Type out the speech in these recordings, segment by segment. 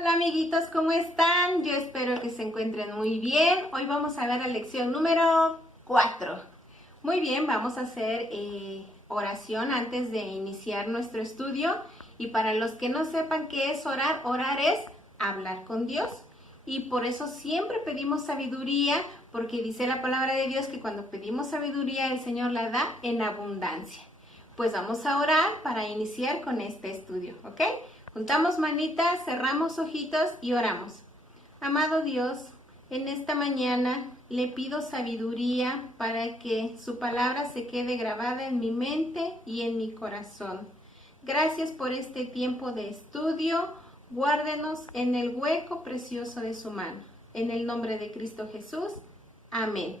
Hola amiguitos, ¿cómo están? Yo espero que se encuentren muy bien. Hoy vamos a ver la lección número 4. Muy bien, vamos a hacer oración antes de iniciar nuestro estudio. Y para los que no sepan qué es orar, orar es hablar con Dios. Y por eso siempre pedimos sabiduría, porque dice la palabra de Dios que cuando pedimos sabiduría el Señor la da en abundancia. Pues vamos a orar para iniciar con este estudio, ¿ok? Juntamos manitas, cerramos ojitos y oramos. Amado Dios, en esta mañana le pido sabiduría para que su palabra se quede grabada en mi mente y en mi corazón. Gracias por este tiempo de estudio. Guárdenos en el hueco precioso de su mano. En el nombre de Cristo Jesús. Amén.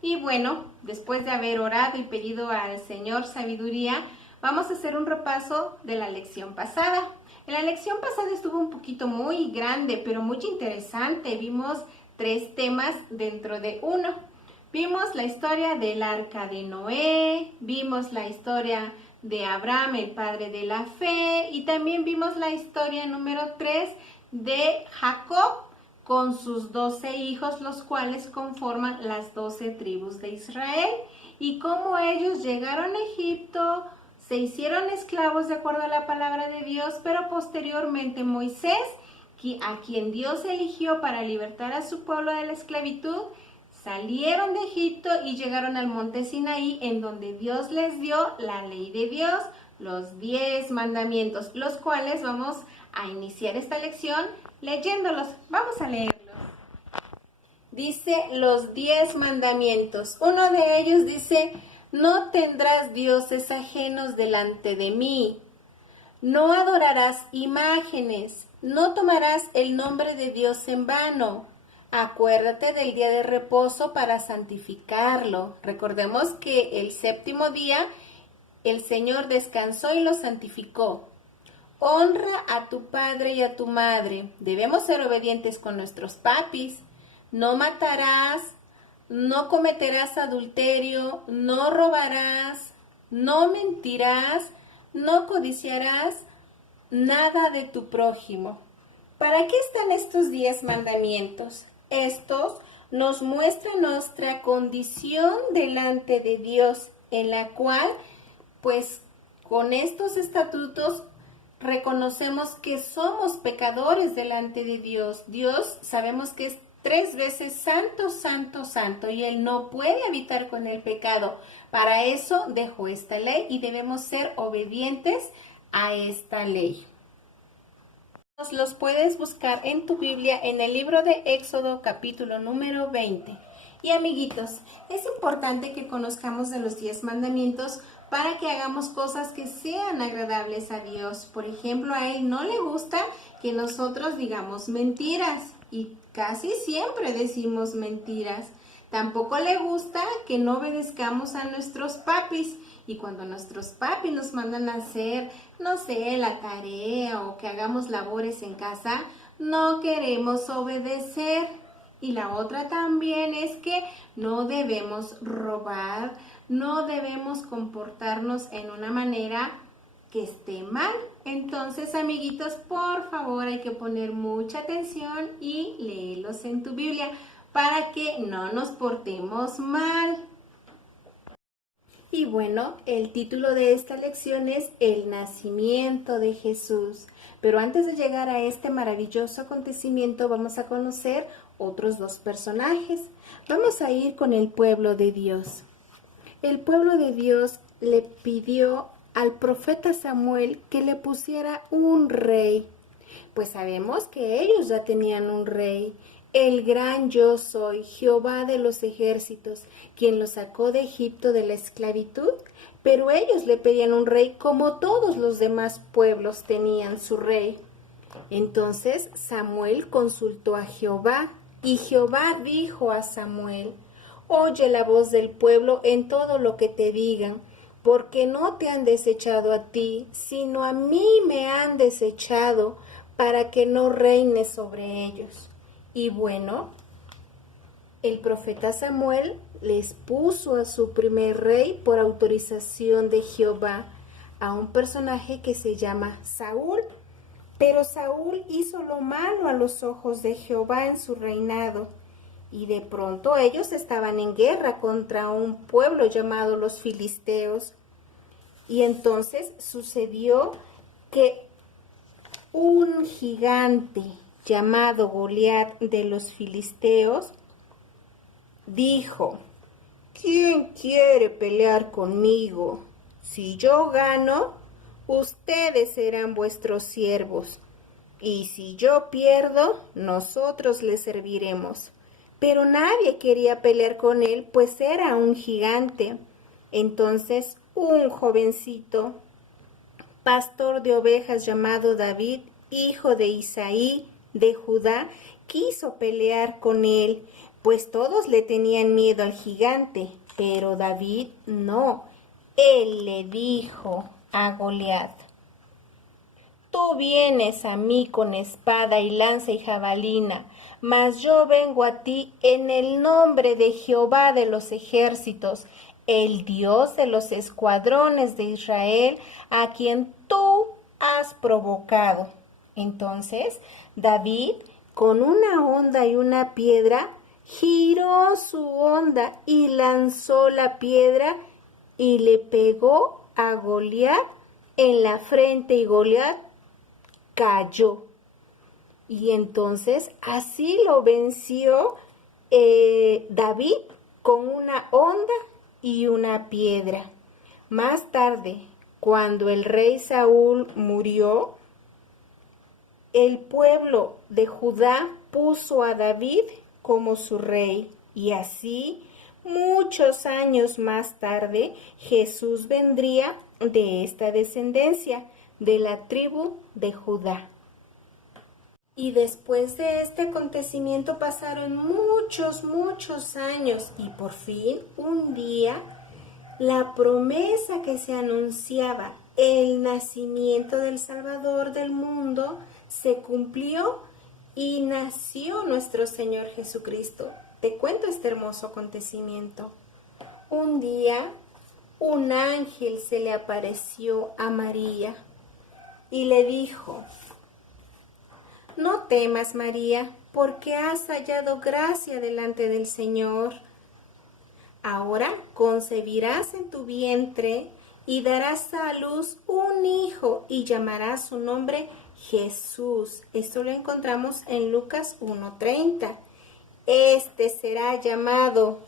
Y bueno, después de haber orado y pedido al Señor sabiduría, vamos a hacer un repaso de la lección pasada. En la lección pasada estuvo un poquito muy grande, pero muy interesante. Vimos 3 temas dentro de uno. Vimos la historia del arca de Noé, vimos la historia de Abraham, el padre de la fe, y también vimos la historia número 3 de Jacob, con sus 12 hijos, los cuales conforman las 12 tribus de Israel, y cómo ellos llegaron a Egipto, se hicieron esclavos de acuerdo a la palabra de Dios, pero posteriormente Moisés, a quien Dios eligió para libertar a su pueblo de la esclavitud, salieron de Egipto y llegaron al monte Sinaí, en donde Dios les dio la ley de Dios, los 10 mandamientos, los cuales vamos a iniciar esta lección leyéndolos. Vamos a leerlos. Dice los 10 mandamientos. Uno de ellos dice: no tendrás dioses ajenos delante de mí. No adorarás imágenes. No tomarás el nombre de Dios en vano. Acuérdate del día de reposo para santificarlo. Recordemos que el 7º día el Señor descansó y lo santificó. Honra a tu padre y a tu madre. Debemos ser obedientes con nuestros papis. No matarás, no cometerás adulterio, no robarás, no mentirás, no codiciarás nada de tu prójimo. ¿Para qué están estos 10 mandamientos? Estos nos muestran nuestra condición delante de Dios, en la cual, pues, con estos estatutos reconocemos que somos pecadores delante de Dios. Dios sabemos que es 3 veces santo, santo, santo, y Él no puede habitar con el pecado. Para eso dejó esta ley y debemos ser obedientes a esta ley. Los puedes buscar en tu Biblia en el libro de Éxodo, capítulo número 20. Y amiguitos, es importante que conozcamos de los 10 mandamientos para que hagamos cosas que sean agradables a Dios. Por ejemplo, a Él no le gusta que nosotros digamos mentiras, y casi siempre decimos mentiras. Tampoco le gusta que no obedezcamos a nuestros papis, y cuando nuestros papis nos mandan a hacer, no sé, la tarea o que hagamos labores en casa, no queremos obedecer. Y la otra también es que no debemos robar, no debemos comportarnos en una manera que esté mal. Entonces, amiguitos, por favor, hay que poner mucha atención y léelos en tu Biblia para que no nos portemos mal. Y bueno, el título de esta lección es El nacimiento de Jesús. Pero antes de llegar a este maravilloso acontecimiento, vamos a conocer otros 2 personajes. Vamos a ir con el pueblo de Dios. El pueblo de Dios le pidió al profeta Samuel que le pusiera un rey. Pues sabemos que ellos ya tenían un rey, el gran yo soy, Jehová de los ejércitos, quien los sacó de Egipto de la esclavitud, pero ellos le pedían un rey como todos los demás pueblos tenían su rey. Entonces Samuel consultó a Jehová, y Jehová dijo a Samuel: oye la voz del pueblo en todo lo que te digan, porque no te han desechado a ti, sino a mí me han desechado, para que no reines sobre ellos. Y bueno, el profeta Samuel les puso a su primer rey por autorización de Jehová, a un personaje que se llama Saúl. Pero Saúl hizo lo malo a los ojos de Jehová en su reinado. Y de pronto ellos estaban en guerra contra un pueblo llamado los filisteos. Y entonces sucedió que un gigante llamado Goliat de los filisteos dijo: ¿Quién quiere pelear conmigo? Si yo gano, ustedes serán vuestros siervos, y si yo pierdo, nosotros les serviremos. Pero nadie quería pelear con él, pues era un gigante. Entonces un jovencito, pastor de ovejas llamado David, hijo de Isaí, de Judá, quiso pelear con él, pues todos le tenían miedo al gigante, pero David no. Él le dijo a Goliat: Tú vienes a mí con espada y lanza y jabalina, mas yo vengo a ti en el nombre de Jehová de los ejércitos, el Dios de los escuadrones de Israel, a quien tú has provocado. Entonces David, con una honda y una piedra, giró su honda y lanzó la piedra y le pegó a Goliat en la frente, y Goliat cayó. Y entonces así lo venció David con una honda y una piedra. Más tarde, cuando el rey Saúl murió, el pueblo de Judá puso a David como su rey, y así muchos años más tarde Jesús vendría de esta descendencia, de la tribu de Judá. Y después de este acontecimiento pasaron muchos años, y por fin un día la promesa que se anunciaba, el nacimiento del Salvador del mundo, se cumplió y nació nuestro Señor Jesucristo. Te cuento este hermoso acontecimiento. Un día un ángel se le apareció a María y le dijo: No temas, María, porque has hallado gracia delante del Señor. Ahora concebirás en tu vientre y darás a luz un hijo y llamarás su nombre Jesús. Esto lo encontramos en Lucas 1:30. Este será llamado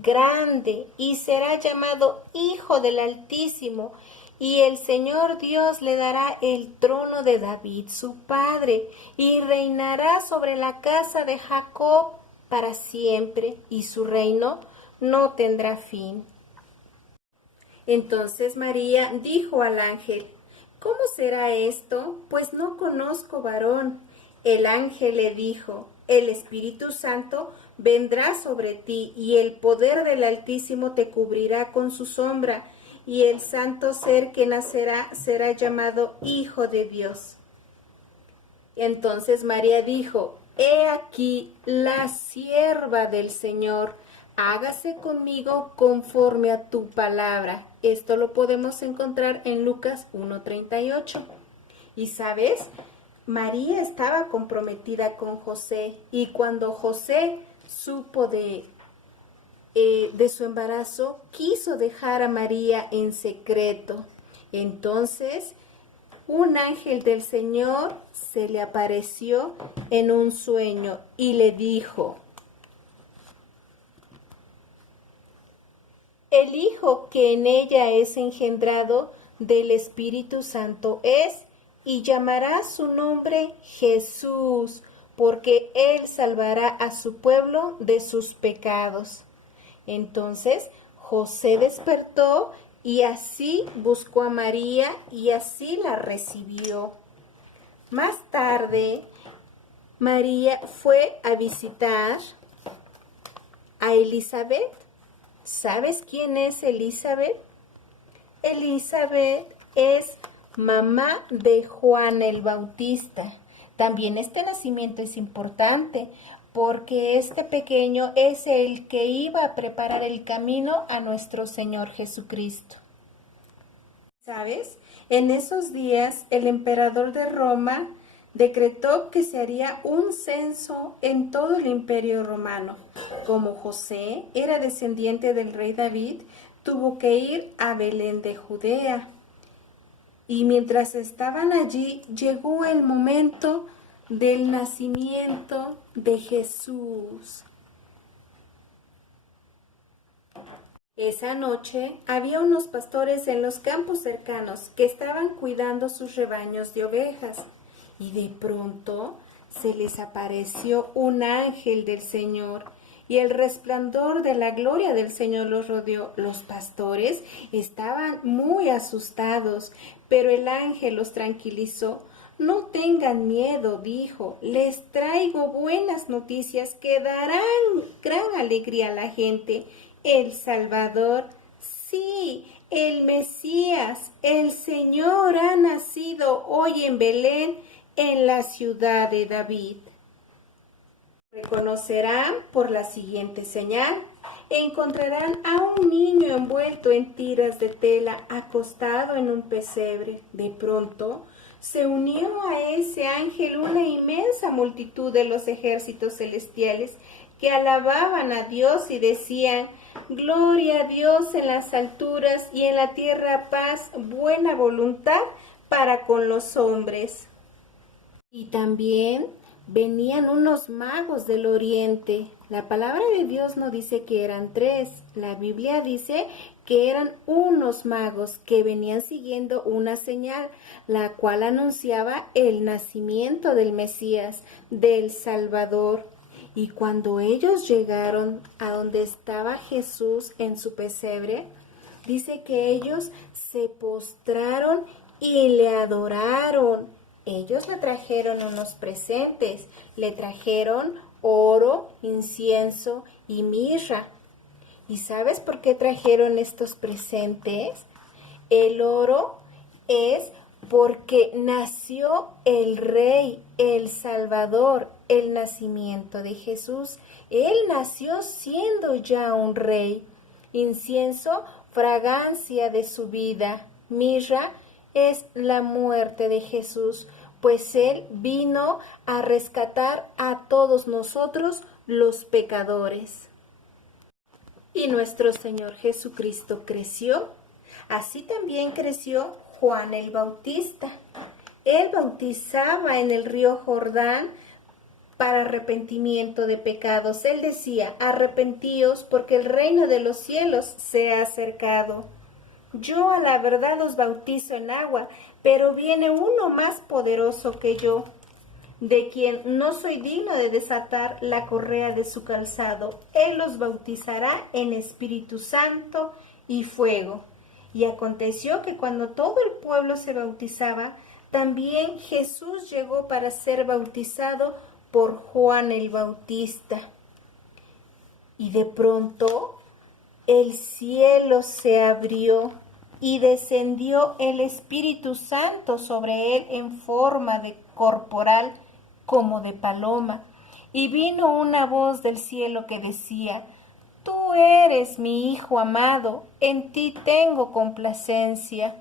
grande y será llamado Hijo del Altísimo, y el Señor Dios le dará el trono de David, su padre, y reinará sobre la casa de Jacob para siempre, y su reino no tendrá fin. Entonces María dijo al ángel: ¿Cómo será esto? Pues no conozco varón. El ángel le dijo: El Espíritu Santo vendrá sobre ti, y el poder del Altísimo te cubrirá con su sombra, y el santo ser que nacerá será llamado Hijo de Dios. Entonces María dijo: He aquí la sierva del Señor, hágase conmigo conforme a tu palabra. Esto lo podemos encontrar en Lucas 1:38. Y sabes, María estaba comprometida con José, y cuando José supo de su embarazo, quiso dejar a María en secreto. Entonces un ángel del Señor se le apareció en un sueño y le dijo: El Hijo que en ella es engendrado del Espíritu Santo es, y llamará su nombre Jesús, porque él salvará a su pueblo de sus pecados. Entonces José despertó y así buscó a María y así la recibió. Más tarde, María fue a visitar a Elizabeth. ¿Sabes quién es Elizabeth? Elizabeth es mamá de Juan el Bautista. También este nacimiento es importante porque este pequeño es el que iba a preparar el camino a nuestro Señor Jesucristo. ¿Sabes? En esos días, el emperador de Roma decretó que se haría un censo en todo el imperio romano. Como José era descendiente del rey David, tuvo que ir a Belén de Judea. Y mientras estaban allí, llegó el momento del nacimiento de Jesús. Esa noche había unos pastores en los campos cercanos que estaban cuidando sus rebaños de ovejas, y de pronto se les apareció un ángel del Señor, y el resplandor de la gloria del Señor los rodeó. Los pastores estaban muy asustados, pero el ángel los tranquilizó. No tengan miedo, dijo, les traigo buenas noticias que darán gran alegría a la gente. El Salvador, sí, el Mesías, el Señor ha nacido hoy en Belén, en la ciudad de David. Reconocerán por la siguiente señal: encontrarán a un niño envuelto en tiras de tela, acostado en un pesebre. De pronto se unió a ese ángel una inmensa multitud de los ejércitos celestiales que alababan a Dios y decían: Gloria a Dios en las alturas y en la tierra paz, buena voluntad para con los hombres. Y también venían unos magos del oriente. La palabra de Dios no dice que eran 3, la Biblia dice que eran unos magos que venían siguiendo una señal, la cual anunciaba el nacimiento del Mesías, del Salvador. Y cuando ellos llegaron a donde estaba Jesús en su pesebre, dice que ellos se postraron y le adoraron. Ellos le trajeron unos presentes, le trajeron oro, incienso y mirra. ¿Y sabes por qué trajeron estos presentes? El oro es porque nació el Rey, el Salvador, el nacimiento de Jesús. Él nació siendo ya un rey. Incienso, fragancia de su vida. Mirra es la muerte de Jesús, pues Él vino a rescatar a todos nosotros los pecadores. Y nuestro Señor Jesucristo creció. Así también creció Juan el Bautista. Él bautizaba en el río Jordán para arrepentimiento de pecados. Él decía: arrepentíos porque el reino de los cielos se ha acercado. Yo a la verdad os bautizo en agua, pero viene uno más poderoso que yo, de quien no soy digno de desatar la correa de su calzado. Él los bautizará en Espíritu Santo y fuego. Y aconteció que cuando todo el pueblo se bautizaba, también Jesús llegó para ser bautizado por Juan el Bautista. Y de pronto el cielo se abrió y descendió el Espíritu Santo sobre él en forma de corporal como de paloma. Y vino una voz del cielo que decía: Tú eres mi Hijo amado, en ti tengo complacencia.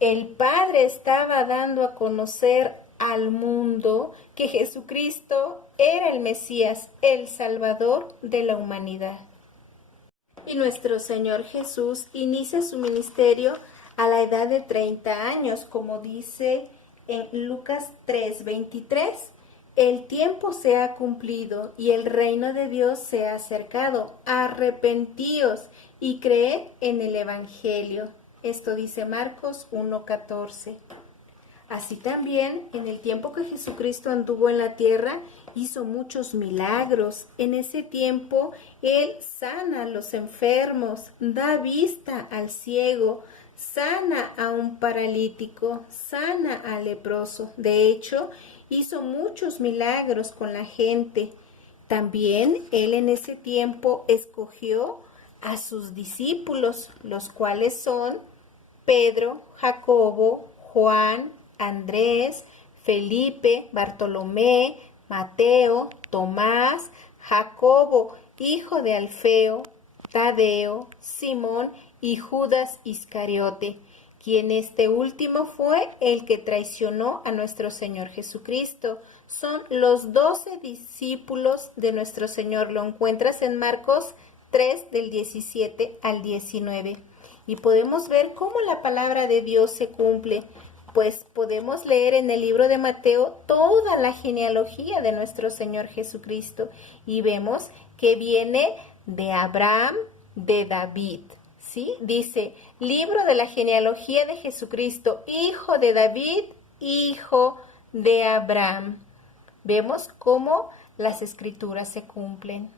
El Padre estaba dando a conocer al mundo que Jesucristo era el Mesías, el Salvador de la humanidad. Y nuestro Señor Jesús inicia su ministerio a la edad de 30 años, como dice en Lucas 3:23. El tiempo se ha cumplido y el reino de Dios se ha acercado. Arrepentíos y creed en el Evangelio. Esto dice Marcos 1:14. Así también, en el tiempo que Jesucristo anduvo en la tierra, hizo muchos milagros. En ese tiempo, Él sana a los enfermos, da vista al ciego, sana a un paralítico, sana al leproso. De hecho, hizo muchos milagros con la gente. También Él en ese tiempo escogió a sus discípulos, los cuales son Pedro, Jacobo, Juan, Andrés, Felipe, Bartolomé, Mateo, Tomás, Jacobo, hijo de Alfeo, Tadeo, Simón y Judas Iscariote, quien este último fue el que traicionó a nuestro Señor Jesucristo. Son los 12 discípulos de nuestro Señor. Lo encuentras en Marcos 3 del 17 al 19. Y podemos ver cómo la palabra de Dios se cumple, pues podemos leer en el libro de Mateo toda la genealogía de nuestro Señor Jesucristo y vemos que viene de Abraham, de David, ¿sí? Dice, libro de la genealogía de Jesucristo, hijo de David, hijo de Abraham. Vemos cómo las escrituras se cumplen.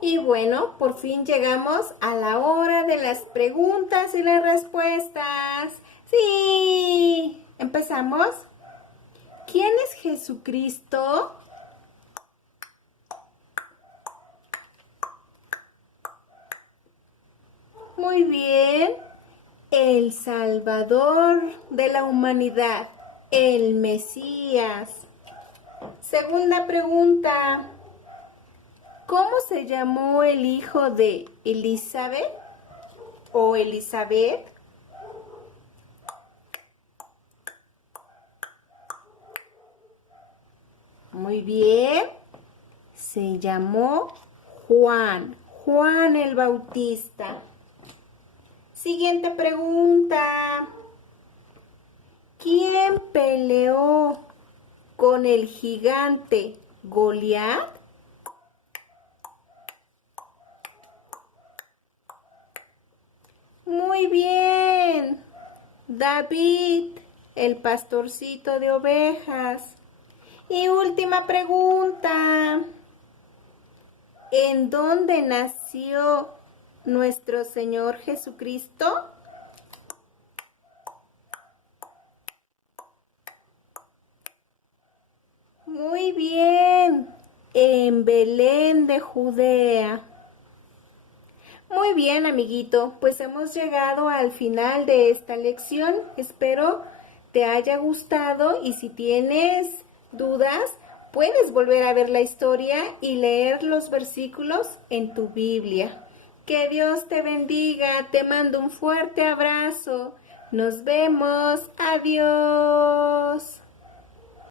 Y bueno, por fin llegamos a la hora de las preguntas y las respuestas. ¡Sí! ¿Empezamos? ¿Quién es Jesucristo? Muy bien. El Salvador de la humanidad, el Mesías. Segunda pregunta. ¿Cómo se llamó el hijo de Elizabeth o Elizabeth? Muy bien. Se llamó Juan, Juan el Bautista. Siguiente pregunta. ¿Quién peleó con el gigante Goliat? Muy bien. David, el pastorcito de ovejas. Y última pregunta. ¿En dónde nació nuestro Señor Jesucristo? Muy bien. En Belén de Judea. Muy bien, amiguito, pues hemos llegado al final de esta lección. Espero te haya gustado y si tienes dudas, puedes volver a ver la historia y leer los versículos en tu Biblia. Que Dios te bendiga, te mando un fuerte abrazo. Nos vemos, adiós.